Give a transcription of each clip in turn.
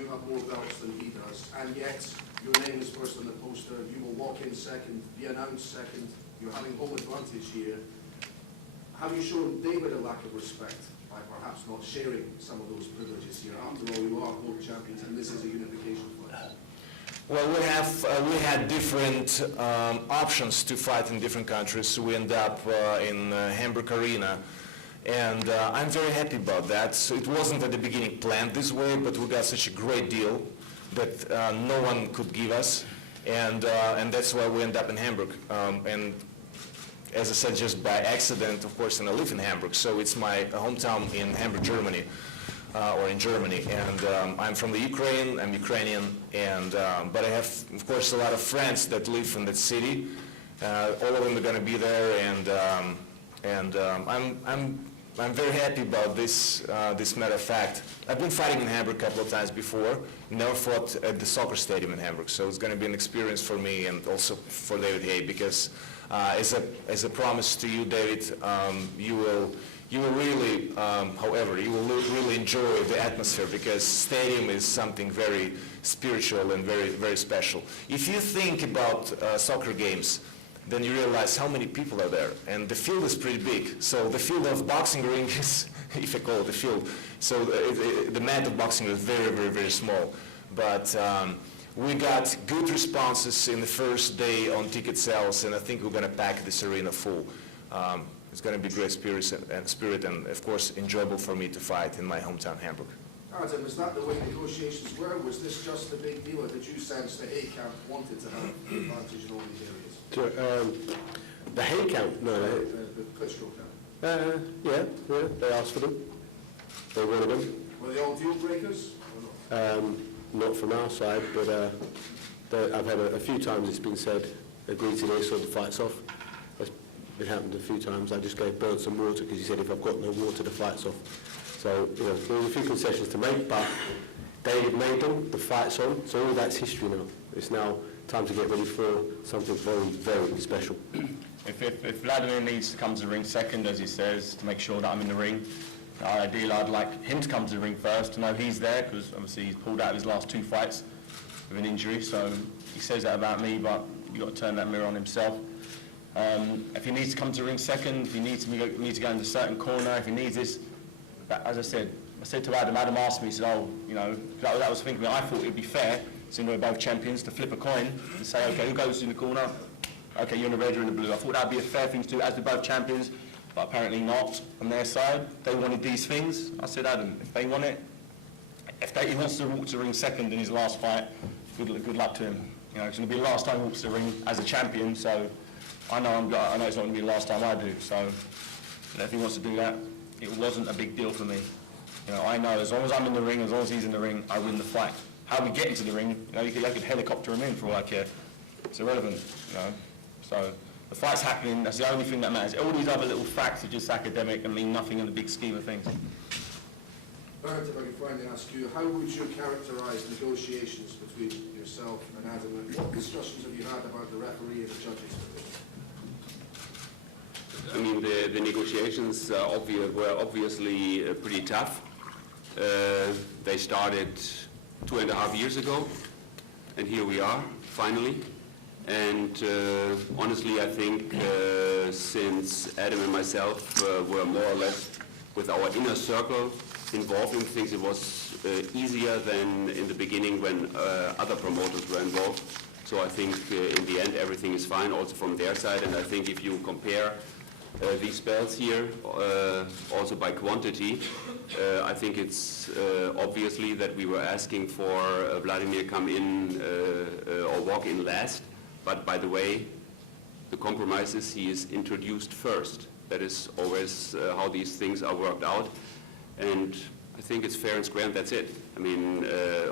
you have more belts than he does, and yet your name is first on the poster, you will walk in second, be announced second, you're having home advantage here. Have you shown David a lack of respect by perhaps not sharing some of those privileges here? After all, you are world champions, and this is a unification fight. Well, we had different options to fight in different countries. So we end up in Hamburg Arena, and I'm very happy about that. So it wasn't at the beginning planned this way, but we got such a great deal that no one could give us, and that's why we end up in Hamburg. And as I said, just by accident, of course, and I live in Hamburg, so it's my hometown in Hamburg, Germany, or in Germany. And I'm from the Ukraine, I'm Ukrainian, and but I have, of course, a lot of friends that live in that city. All of them are going to be there, and I'm very happy about this. This matter of fact, I've been fighting in Hamburg a couple of times before. Never fought at the soccer stadium in Hamburg, so it's going to be an experience for me and also for David Haye, because as a promise to you, David, you will really, however, you will really enjoy the atmosphere, because stadium is something very spiritual and very, very special. If you think about soccer games, then you realize how many people are there, and the field is pretty big. So the field of boxing ring is, if I call it a field, so the mat of boxing is very, very, very small. But we got good responses in the first day on ticket sales, and I think we're going to pack this arena full. It's going to be great spirit and, of course, enjoyable for me to fight in my hometown, Hamburg. Adam, is that the way negotiations were? Was this just a big deal, or did you sense the Haye camp wanted to have the advantage in all these areas? The Haye camp? No. The klitschko camp? Yeah, they asked for them. They wanted them. Were they all deal breakers, or not? Not from our side, but I've had a few times it's been said, agree to this or the fight's off. That's been happened a few times. I just gave Bird some water because he said if I've got no water, the fight's off. So, you know, there was a few concessions to make, but David made them, the fight's on, so all that's history now. It's now time to get ready for something very, very special. If Vladimir needs to come to the ring second, as he says, to make sure that I'm in the ring, ideally I'd like him to come to the ring first, to know he's there, because obviously he's pulled out of his last 2 fights with an injury, so he says that about me, but you've got to turn that mirror on himself. If he needs to come to the ring second, if he needs to go into a certain corner, if he needs this, as I said to Adam asked me, he said, oh, you know, that was thinking, I thought it would be fair, since we're both champions, to flip a coin and say, okay, who goes in the corner? Okay, you're in the red or in the blue. I thought that would be a fair thing to do, as we're both champions, but apparently not on their side. They wanted these things. I said, Adam, if they want it, he wants to walk to the ring second in his last fight, good luck to him. You know, it's going to be the last time he walks to the ring as a champion, so I know it's not going to be the last time I do. So if he wants to do that, it wasn't a big deal for me. You know, I know as long as I'm in the ring, as long as he's in the ring, I win the fight. How we get into the ring, you know, you could helicopter him in for all I care. It's irrelevant, you know. So the fight's happening, that's the only thing that matters. All these other little facts are just academic and mean nothing in the big scheme of things. Bernard, if I can finally ask you, how would you characterise negotiations between yourself and Adam, and what discussions have you had about the referee and the judges? I mean, the negotiations were obviously pretty tough. They started 2.5 years ago, and here we are, finally. And honestly, I think since Adam and myself were more or less with our inner circle involved in things, it was easier than in the beginning when other promoters were involved. So I think in the end everything is fine also from their side, and I think if you compare these belts here, also by quantity, I think it's obviously that we were asking for Vladimir come in or walk in last, but by the way, the compromise is he is introduced first. That is always how these things are worked out, and I think it's fair and square, and that's it. I mean,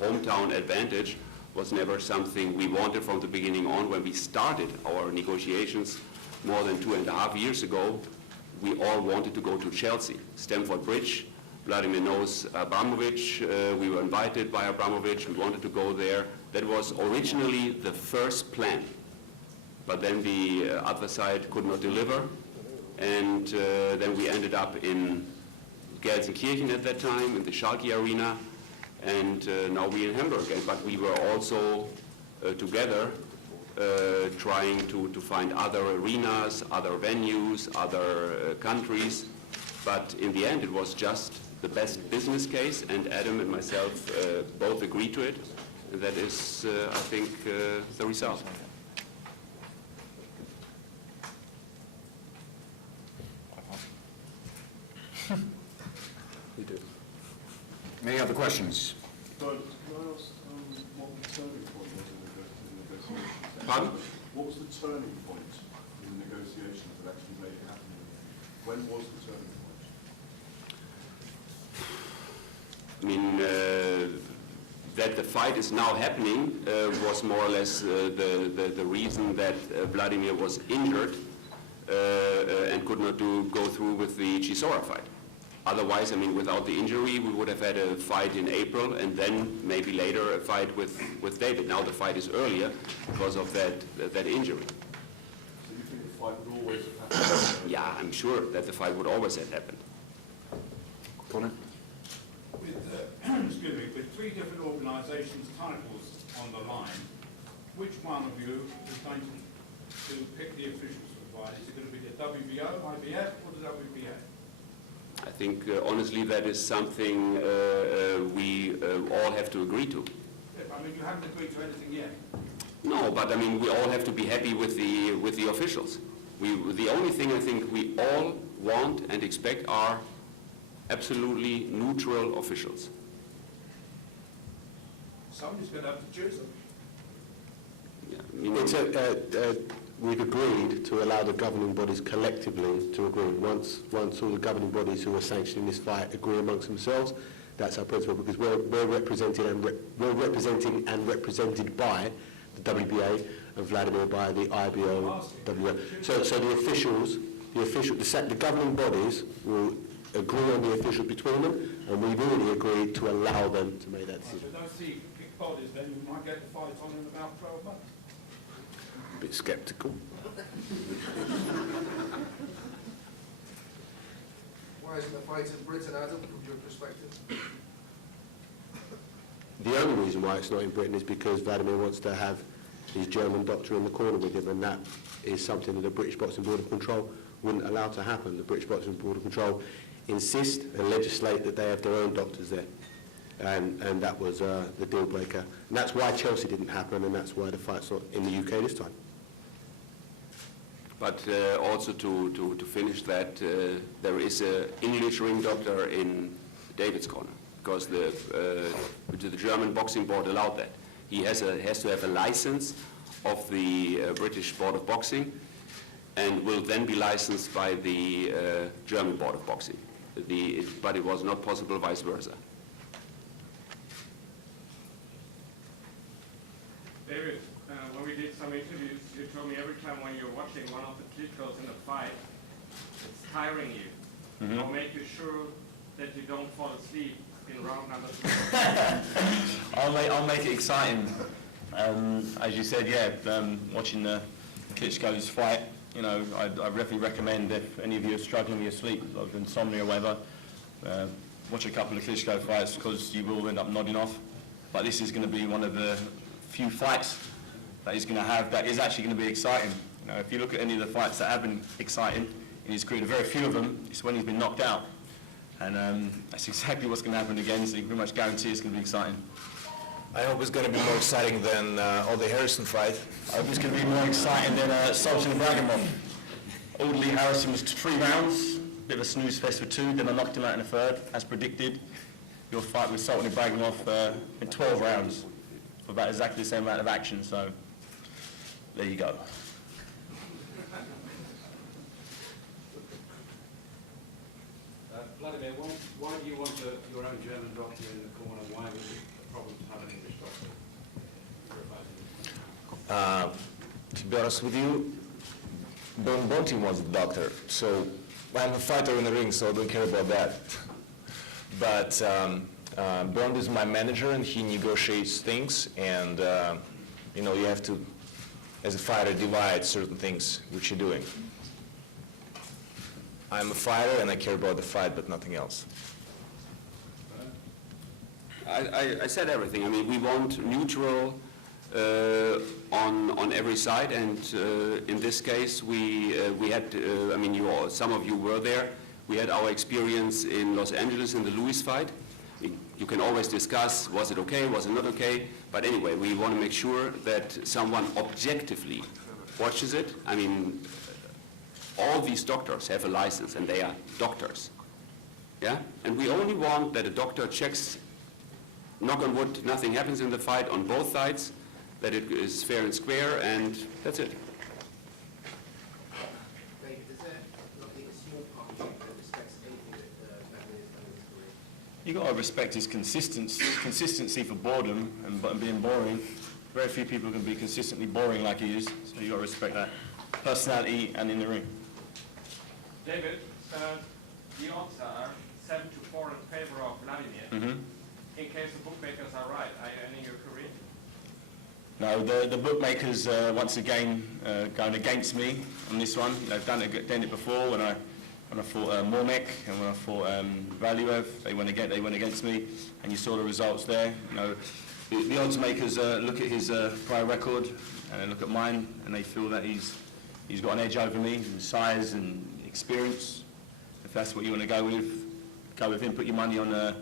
hometown advantage was never something we wanted from the beginning on. When we started our negotiations more than 2.5 years ago, we all wanted to go to Chelsea, Stamford Bridge. Vladimir knows Abramovich. We were invited by Abramovich. We wanted to go there. That was originally the first plan. But then the other side could not deliver. And then we ended up in Gelsenkirchen at that time, in the Schalke Arena. and now we're in Hamburg. But we were also together trying to find other arenas, other venues, other countries. But in the end, it was just the best business case, and Adam and myself both agreed to it. And that is, I think, the result. You do. Any other questions? Can I ask what the turning point was in the negotiations? Pardon? What was the turning point in the negotiations that actually made it happen? When was the turning point? I mean, that the fight is now happening was more or less the reason that Vladimir was injured and could not go through with the Chisora fight. Otherwise, I mean, without the injury, we would have had a fight in April and then maybe later a fight with David. Now the fight is earlier because of that injury. So you think the fight would always have happened? Yeah, I'm sure that the fight would always have happened. Connor? Excuse me, with three different organisations' titles on the line, which one of you is going to pick the officials for the fight? Is it going to be the WBO, IBF, or the WBA? I think, honestly, that is something we all have to agree to. I mean, you haven't agreed to anything yet. No, but I mean, we all have to be happy with the officials. The only thing I think we all want and expect are absolutely neutral officials. Somebody's going to have to choose them. Yeah, I mean, It's we've agreed to allow the governing bodies collectively to agree. Once all the governing bodies who are sanctioning this fight agree amongst themselves, that's our principle, because we're representing and represented by the WBA and Vladimir by the IBO, WBO. So the officials, the governing bodies will agree on the officials between them, and we've already agreed to allow them to make that decision. If you don't see big bodies, then you might get the fight on in about 12 months. A bit sceptical. Why isn't the fight in Britain, Adam, from your perspective? The only reason why it's not in Britain is because Vladimir wants to have his German doctor in the corner with him, and that is something that the British Boxing Board of Control wouldn't allow to happen. The British Boxing Board of Control insist and legislate that they have their own doctors there. And that was the deal breaker. And that's why Chelsea didn't happen, and that's why the fight's not in the UK this time. But also to finish that, there is an English ring doctor in David's corner, because the German Boxing Board allowed that. He has to have a license of the British Board of Boxing, and will then be licensed by the German Board of Boxing. But it was not possible vice versa. David, when we did some interviews, you told me every time when you're watching one of the klitschkos in a fight, it's tiring you. Mm-hmm. I'll make you sure that you don't fall asleep in round number 3. I'll make it exciting. As you said, watching the Klitschko's fight, you know, I definitely recommend if any of you are struggling with your sleep, like insomnia or whatever, watch a couple of Klitschko fights, because you will end up nodding off. But this is going to be one of the few fights that he's going to have that is actually going to be exciting. You know, if you look at any of the fights that have been exciting in his career, very few of them, it's when he's been knocked out. And that's exactly what's going to happen again, so you can pretty much guarantee it's going to be exciting. I hope it's going to be more exciting than Ollie Harrison fight. I hope it's going to be more exciting than Sultan Ibragimov. Audley Harrison was 3 rounds, bit of a snooze fest for 2, then I knocked him out in the 3rd, as predicted. Your fight with Sultan Ibragimov in 12 rounds, for about exactly the same amount of action, so there you go. Vladimir, why do you want your own German doctor in the corner? Why was it a problem to have an English doctor? To be honest with you, Don Bonting was the doctor, so I'm a fighter in the ring, so I don't care about that. But Bernd is my manager, and he negotiates things, and you know, you have to, as a fighter, divide certain things which you're doing. I'm a fighter, and I care about the fight, but nothing else. I said everything. I mean, we want neutral on every side, and in this case, we had. I mean, some of you were there. We had our experience in Los Angeles in the Lewis fight. You can always discuss, was it okay, was it not okay? But anyway, we want to make sure that someone objectively watches it. I mean, all these doctors have a license, and they are doctors. Yeah? And we only want that a doctor checks, knock on wood, nothing happens in the fight on both sides, that it is fair and square, and that's it. David, is there not a small part of you that respects anything that Vladimir has done in his career? You got to respect his consistency for boredom and being boring. Very few people can be consistently boring like he is, so you got to respect that personality and in the ring. David, the odds are 7-4 in favor of Vladimir. In case the bookmakers are right, are you ending your career? No, the bookmakers once again going against me on this one. They've done it before when I fought Mormek and when I fought Valuev. They went against me, and you saw the results there. You know, the odds makers look at his prior record and they look at mine, and they feel that he's got an edge over me in size and experience. If that's what you want to go with him. Put your money on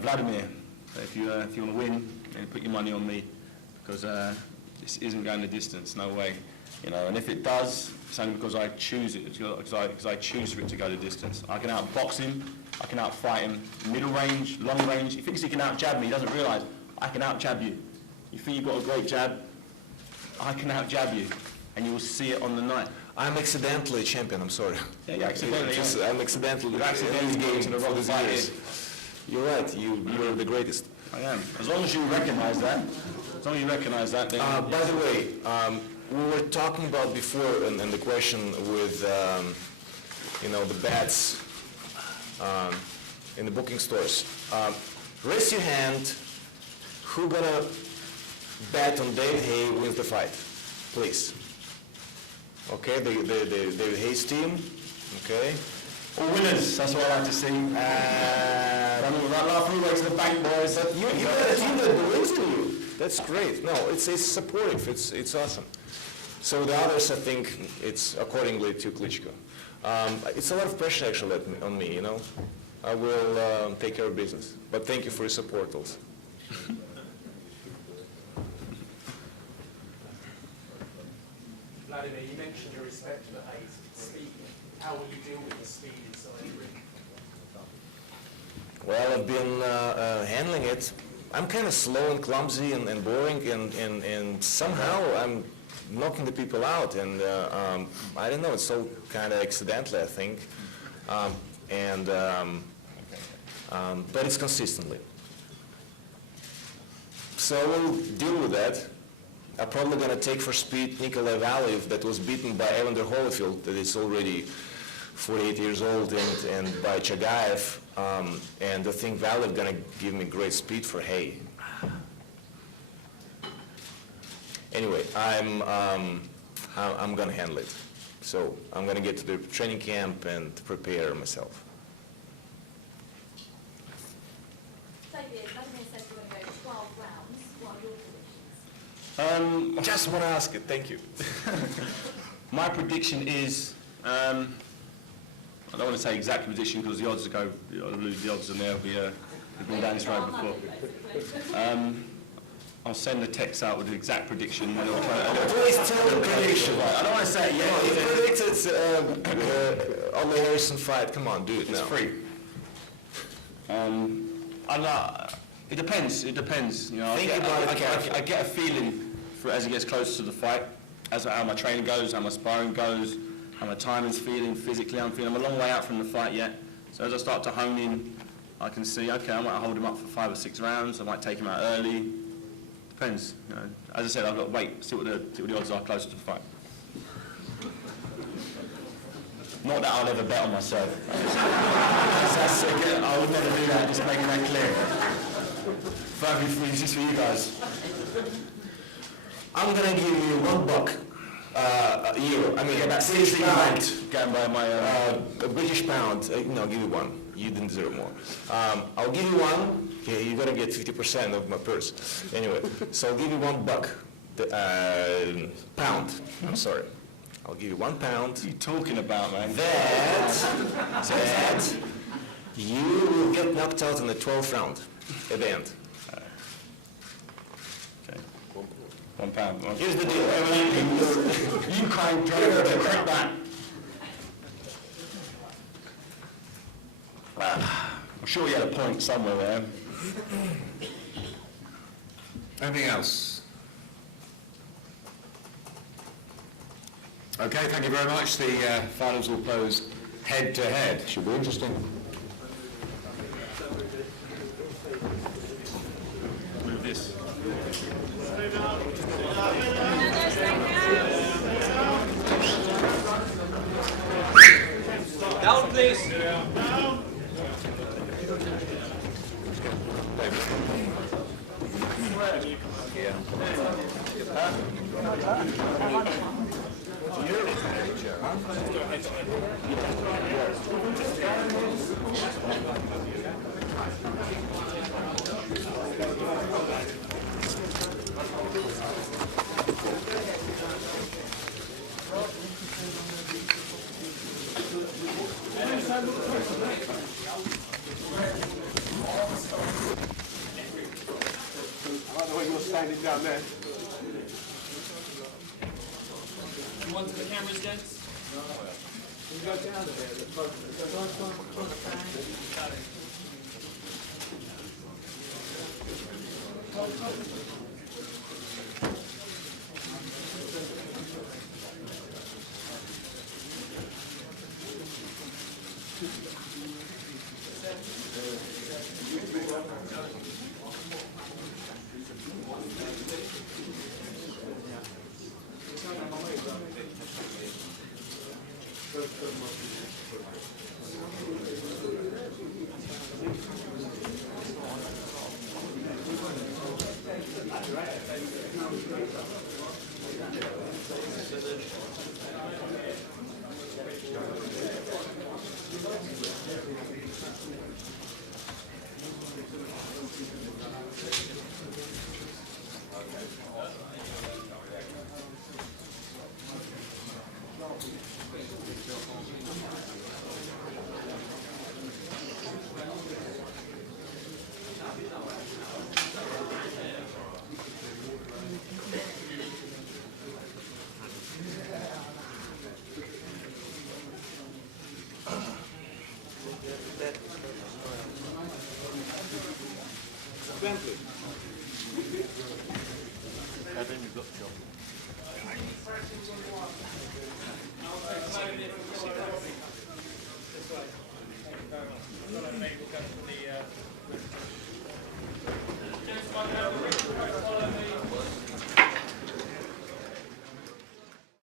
Vladimir. So if you want to win, then put your money on me, because this isn't going the distance, no way. You know, and if it does, it's only because I choose it, because I choose for it to go the distance. I can outbox him, I can outfight him, middle range, long range. He thinks he can outjab me, he doesn't realise I can outjab you. You think you've got a great jab, I can outjab you, and you will see it on the night. I'm accidentally a champion, I'm sorry. Yeah, you're accidentally. I'm accidentally You're accidentally going to the wrong fight. You're right, you're the greatest. I am. As long as you recognise that, then... By the way, we were talking about before, and the question with, you know, the bets in the booking stores. Raise your hand, who gonna bet on David Haye wins the fight, please? Okay, the David Haye's team, okay. All winners, that's what I like to see. I mean, right now, three ways to the bank, boys. You got a team that believes in you. That's great. No, it's supportive. It's awesome. So the others, I think, it's accordingly to Klitschko. It's a lot of pressure actually on me, you know. I will take care of business. But thank you for your support also. Vladimir, you mentioned your respect for Haye's speed. How will you deal with the speed inside the ring? Well, I've been handling it. I'm kind of slow and clumsy and boring, and somehow I'm knocking the people out, and I don't know, it's so kind of accidentally, I think, but it's consistently. So we'll deal with that. I'm probably going to take for speed Nikolai Valiev, that was beaten by Evander Holyfield, that is already 48 years old, and by Chagayev, and I think Valiev going to give me great speed for Haye. Anyway, I'm going to handle it. So I'm going to get to the training camp and prepare myself. David, Vladimir says we're going to go 12 rounds. What are your predictions? Just want to ask it. Thank you. My prediction is, I don't want to say exact prediction because the odds the odds are there. We've been down this road before. I'll send the text out with the exact prediction. Please tell the prediction. I don't want to say it yet. No, you predicted on the Harrison fight. Come on, do it now. It's free. It depends. It depends. You know, I get a feeling for as it gets closer to the fight, as how my training goes, how my sparring goes, how my timing's feeling, physically I'm feeling. I'm a long way out from the fight yet. So as I start to hone in, I can see, okay, I might hold him up for 5 or 6 rounds. I might take him out early. Depends. You know. As I said, I've got to wait, see what the odds are closer to the fight. Not that I'll ever bet on myself. I would never do that, just making that clear. It's just for you guys. I'm going to give you $1 euro. I mean, about British pound. Going by my A British pound. No, I'll give you one. You didn't deserve more. I'll give you one. Okay, you're gonna get 50% of my purse. Anyway, so I'll give you $1, pound. I'm sorry. I'll give you £1. What are you talking about, man? That you will get knocked out in the 12th round at the end. Okay. £1. Well, Here's the deal. you can't drive to crack that. I'm sure you had a point somewhere there. Anything else? Okay, thank you very much. The finals will close head to head. Should be interesting. Move this. Down, please. I like the way you're standing down there. You want the cameras, gents? Bentley. I think we've got the job.